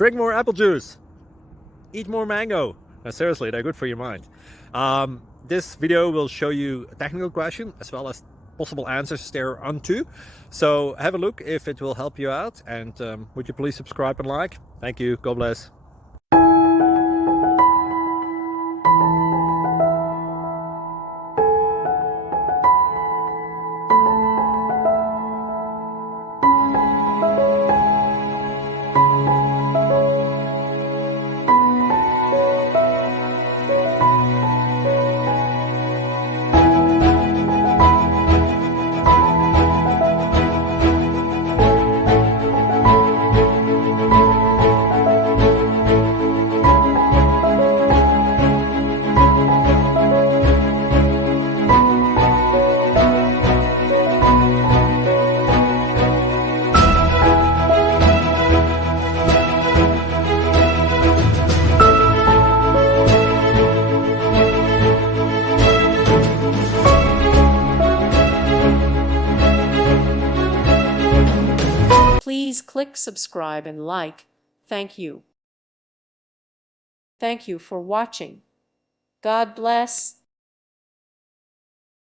Drink more apple juice. Eat more mango. No, seriously, they're good for your mind. This video will show you a technical question as well as possible answers thereunto. So have a look if it will help you out, and would you please subscribe and like? Thank you. God bless. Please click subscribe and like. Thank you. Thank you for watching. God bless.